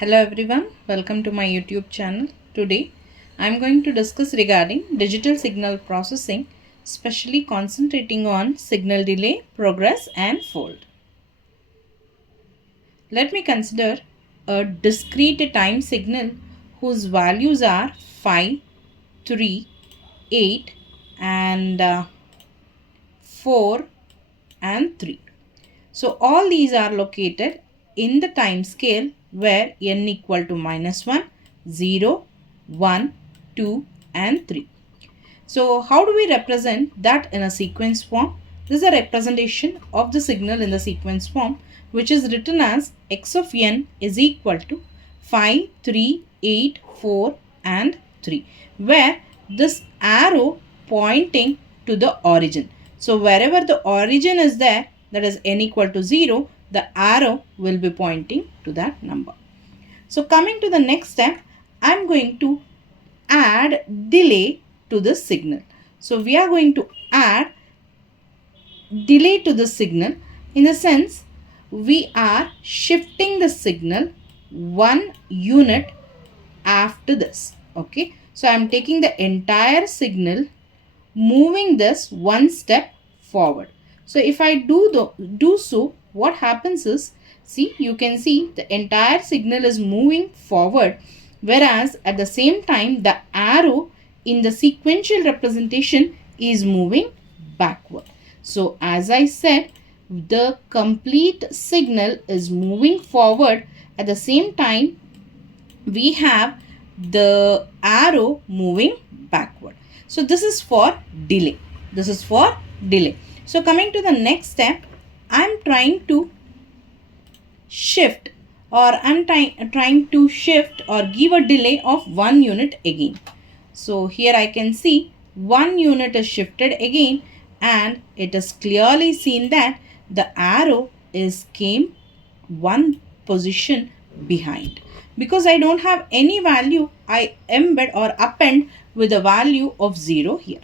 Hello everyone, welcome to my YouTube channel. Today I am going to discuss regarding digital signal processing, especially concentrating on signal delay, progress and fold. Let me consider a discrete time signal whose values are 5, 3, 8 and 4 and 3. So all these are located in the time scale where n equal to -1, 0, 1, 2 and 3. So how do we represent that in a sequence form? This is a representation of the signal in the sequence form, which is written as x of n is equal to 5, 3, 8, 4 and 3, where this arrow pointing to the origin. So wherever the origin is there, that is n equal to 0, the arrow will be pointing to that number. So coming to the next step, I am going to add delay to the signal. So we are going to add delay to the signal in the sense we are shifting the signal 1 unit after this. Okay. So I am taking the entire signal, moving this one step forward. So if I do so, what happens is, see, you can see the entire signal is moving forward, whereas at the same time the arrow in the sequential representation is moving backward. So as I said, the complete signal is moving forward. At the same time, we have the arrow moving backward. So this is for delay. This is for delay. So coming to the next step, I am trying to shift trying to shift or give a delay of 1 unit again. So here I can see 1 unit is shifted again, and it is clearly seen that the arrow is came 1 position behind. Because I don't have any value, I embed or append with a value of 0 here.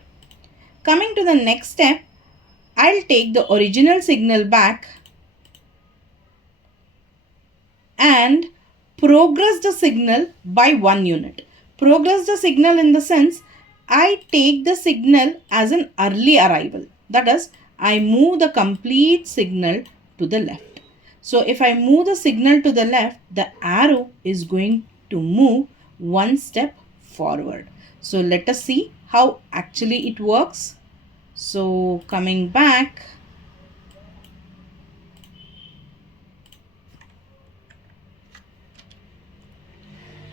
Coming to the next step, I'll take the original signal back and progress the signal by 1 unit. Progress the signal in the sense I take the signal as an early arrival. That is, I move the complete signal to the left. So if I move the signal to the left, the arrow is going to move one step forward. So let us see how actually it works. So coming back,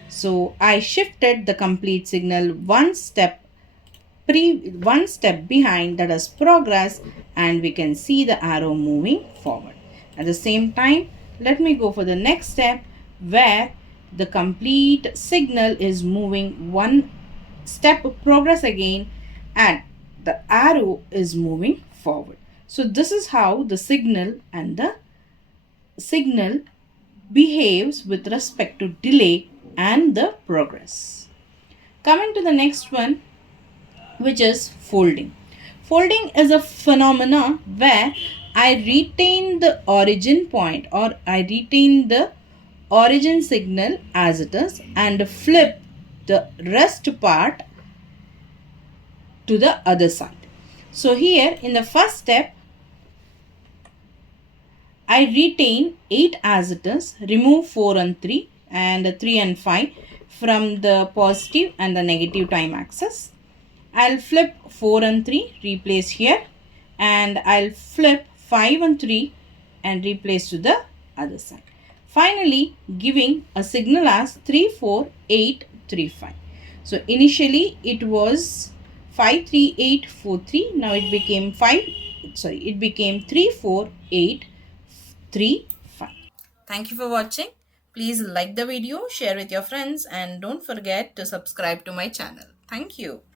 so I shifted the complete signal one step behind, that is progress, and we can see the arrow moving forward. At the same time, let me go for the next step where the complete signal is moving one step progress again, and the arrow is moving forward. So this is how the signal behaves with respect to delay and the progress. Coming to the next one, which is folding. Folding is a phenomena where I retain the origin point, or I retain the origin signal as it is and flip the rest part to the other side. So here in the first step, I retain 8 as it is, remove 4 and 3 and 3 and 5 from the positive and the negative time axis. I'll flip 4 and 3, replace here, and I'll flip 5 and 3 and replace to the other side. Finally, giving a signal as 3, 4, 8, 3, 5. So initially it was 5, 3, 8, 4, 3. Now it became 3, 4, 8, 3, 5. Thank you for watching. Please like the video, share with your friends, and don't forget to subscribe to my channel. Thank you.